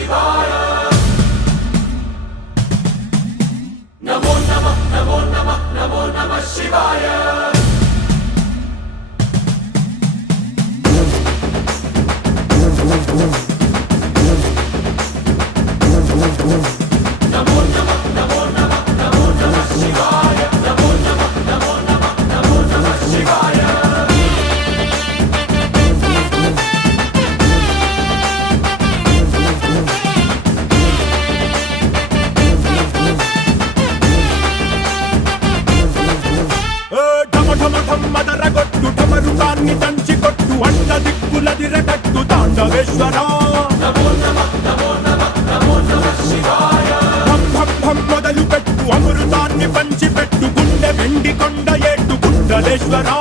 శివాయ నమో నమః నమో నమః నమో నమః శివాయ నమో నమః నమో నమః నమో నమః శివాయ నమో నమః నమో నమః నమో నమః శివాయ మదరగొట్టు ఠమరుకాన్ని దంచి కొట్టు అండ దిక్కులదిరగట్టు తాండవేశ్వరా నమో నమః నమో నమః నమో నమః శివాయ భం భం భం మొదలు పెట్టు అమృతాన్ని పంచి పెట్టు గుండె వెండి కొండ ఏటు కుండలేశ్వరా